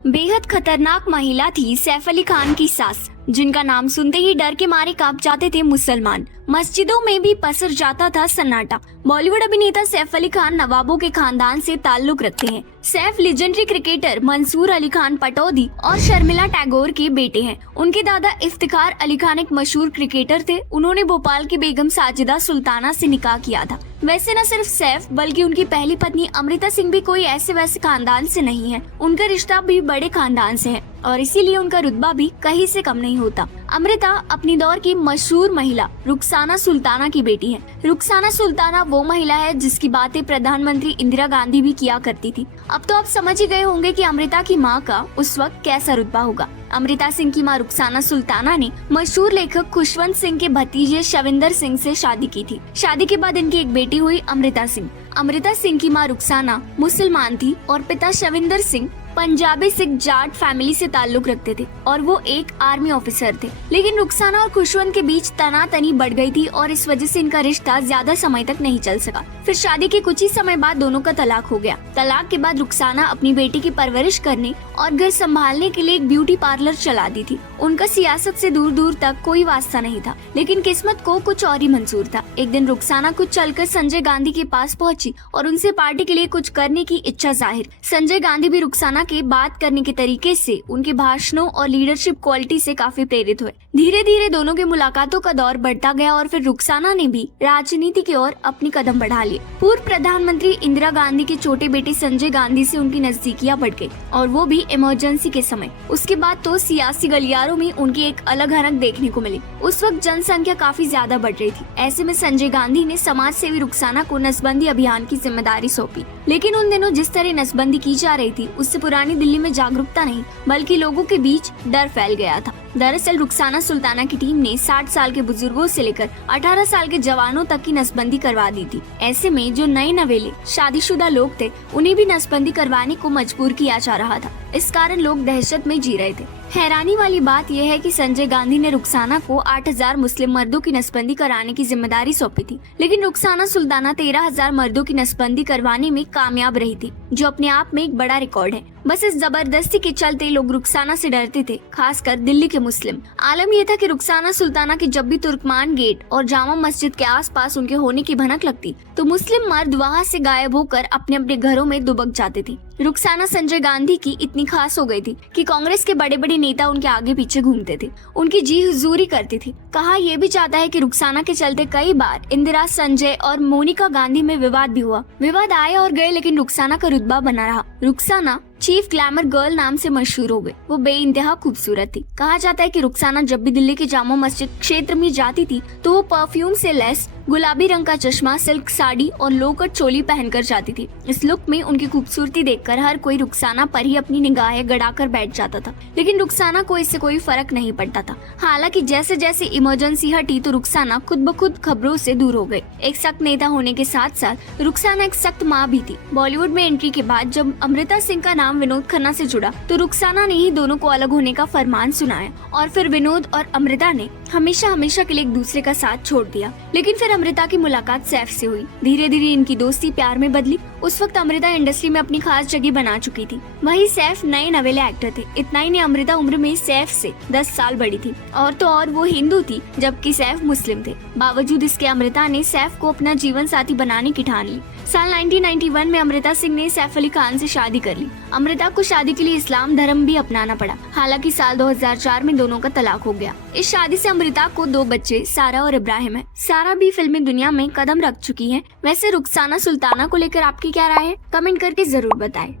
बेहद खतरनाक महिला थी सैफ अली खान की सास, जिनका नाम सुनते ही डर के मारे कांप जाते थे मुसलमान। मस्जिदों में भी पसर जाता था सन्नाटा। बॉलीवुड अभिनेता सैफ अली खान नवाबों के खानदान से ताल्लुक रखते हैं। सैफ लेजेंडरी क्रिकेटर मंसूर अली खान पटौदी और शर्मिला टैगोर के बेटे हैं। उनके दादा इफ्तिखार अली खान एक मशहूर क्रिकेटर थे। उन्होंने भोपाल की बेगम साजिदा सुल्ताना से निकाह किया था। वैसे न सिर्फ सैफ बल्कि उनकी पहली पत्नी अमृता सिंह भी कोई ऐसे वैसे खानदान से नहीं है। उनका रिश्ता भी बड़े खानदान से है और इसीलिए उनका रुतबा भी कहीं से कम नहीं होता। अमृता अपनी दौर की मशहूर महिला रुखसाना सुल्ताना की बेटी है। रुखसाना सुल्ताना वो महिला है जिसकी बातें प्रधानमंत्री इंदिरा गांधी भी किया करती थी। अब तो आप समझ ही गए होंगे कि अमृता की माँ का उस वक्त कैसा रुतबा होगा। अमृता सिंह की माँ रुखसाना सुल्ताना ने मशहूर लेखक खुशवंत सिंह के भतीजे शविंदर सिंह से शादी की थी। शादी के बाद इनकी एक बेटी हुई अमृता सिंह। अमृता सिंह की माँ रुखसाना मुसलमान थी और पिता शविंदर सिंह पंजाबी सिख जाट फैमिली से ताल्लुक रखते थे और वो एक आर्मी ऑफिसर थे। लेकिन रुखसाना और खुशवंत के बीच तनातनी बढ़ गई थी और इस वजह से इनका रिश्ता ज्यादा समय तक नहीं चल सका। फिर शादी के कुछ ही समय बाद दोनों का तलाक हो गया। तलाक के बाद रुखसाना अपनी बेटी की परवरिश करने और घर संभालने के लिए एक ब्यूटी पार्लर चला दी थी। उनका सियासत से दूर दूर तक कोई वास्ता नहीं था, लेकिन किस्मत को कुछ और ही मंजूर था। एक दिन रुखसाना कुछ चलकर संजय गांधी के पास पहुंची और उनसे पार्टी के लिए कुछ करने की इच्छा जाहिर। संजय गांधी भी रुखसाना के बात करने के तरीके से, उनके भाषणों और लीडरशिप क्वालिटी से काफी प्रेरित हुए। धीरे धीरे दोनों के मुलाकातों का दौर बढ़ता गया और फिर रुखसाना ने भी राजनीति की ओर अपनी कदम बढ़ा लिए। पूर्व प्रधानमंत्री इंदिरा गांधी के छोटे बेटे संजय गांधी से उनकी नजदीकियां बढ़ गई और वो भी इमरजेंसी के समय। उसके बाद तो सियासी गलियारों में उनकी एक अलग हरक देखने को मिली। उस वक्त जनसंख्या काफी ज्यादा बढ़ रही थी। ऐसे में संजय गांधी ने समाज सेवी रुखसाना को नसबंदी अभियान की जिम्मेदारी सौंपी। लेकिन उन दिनों जिस तरह नसबंदी की जा रही थी उससे पुरानी दिल्ली में जागरूकता नहीं बल्कि लोगों के बीच डर फैल गया था। दरअसल रुखसाना सुल्ताना की टीम ने 60 साल के बुजुर्गों से लेकर 18 साल के जवानों तक की नसबंदी करवा दी थी। ऐसे में जो नए नवेले शादीशुदा लोग थे उन्हें भी नसबंदी करवाने को मजबूर किया जा रहा था। इस कारण लोग दहशत में जी रहे थे। हैरानी वाली बात यह है कि संजय गांधी ने रुखसाना को 8000 मुस्लिम मर्दों की नसबंदी कराने की जिम्मेदारी सौंपी थी, लेकिन रुखसाना सुल्ताना 13000 मर्दों की नसबंदी करवाने में कामयाब रही थी, जो अपने आप में एक बड़ा रिकॉर्ड है। बस इस जबरदस्ती के चलते लोग रुखसाना से डरते थे, खासकर दिल्ली के मुस्लिम। आलम यह था कि रुखसाना सुल्ताना की जब भी तुर्कमान गेट और जामा मस्जिद के आसपास उनके होने की भनक लगती तो मुस्लिम मर्द वहां से गायब होकर अपने अपने घरों में दुबक जाते थे। रुखसाना संजय गांधी की इतनी खास हो गई थी कि कांग्रेस के बड़े बड़े नेता उनके आगे पीछे घूमते थे, उनकी जी हुजूरी करती थी। कहा यह भी चाहता है कि रुखसाना के चलते कई बार इंदिरा, संजय और मोनिका गांधी में विवाद भी हुआ। विवाद आए और गए, लेकिन रुखसाना का रुतबा बना रहा। रुखसाना चीफ ग्लैमर गर्ल नाम से मशहूर हो गई। वो बेइंतहा खूबसूरत थी। कहा जाता है कि रुखसाना जब भी दिल्ली के जामा मस्जिद क्षेत्र में जाती थी तो वो परफ्यूम से लैस गुलाबी रंग का चश्मा, सिल्क साड़ी और लो कट चोली पहनकर जाती थी। इस लुक में उनकी खूबसूरती देखकर हर कोई रुखसाना पर ही अपनी निगाहें गड़ाकर बैठ जाता था, लेकिन रुखसाना को इससे कोई फर्क नहीं पड़ता था। हालांकि जैसे जैसे इमरजेंसी हटी तो रुखसाना खुद ब खुद खबरों से दूर हो गई। एक सख्त नेता होने के साथ साथ रुखसाना एक सख्त माँ भी थी। बॉलीवुड में एंट्री के बाद जब अमृता सिंह का नाम विनोद खन्ना से जुड़ा तो रुखसाना ने ही दोनों को अलग होने का फरमान सुनाया और फिर विनोद और अमृता ने हमेशा हमेशा के लिए एक दूसरे का साथ छोड़ दिया। लेकिन फिर अमृता की मुलाकात सैफ से हुई। धीरे धीरे इनकी दोस्ती प्यार में बदली। उस वक्त अमृता इंडस्ट्री में अपनी खास जगह बना चुकी थी, वही सैफ नए नवेले एक्टर थे। इतना ही नहीं, अमृता उम्र में सैफ से 10 साल बड़ी थी और तो और वो हिंदू थी जबकि सैफ मुस्लिम थे। बावजूद इसके अमृता ने सैफ को अपना जीवन साथी बनाने की ठान ली। साल 1991 में अमृता सिंह ने सैफ अली खान से शादी कर ली। अमृता को शादी के लिए इस्लाम धर्म भी अपनाना पड़ा। हालांकि साल 2004 में दोनों का तलाक हो गया। इस शादी से अमृता को 2 बच्चे सारा और इब्राहिम है। सारा भी फिल्मी दुनिया में कदम रख चुकी है। वैसे रुखसाना सुल्ताना को लेकर आपकी क्या राय है? कमेंट करके जरूर बताएं।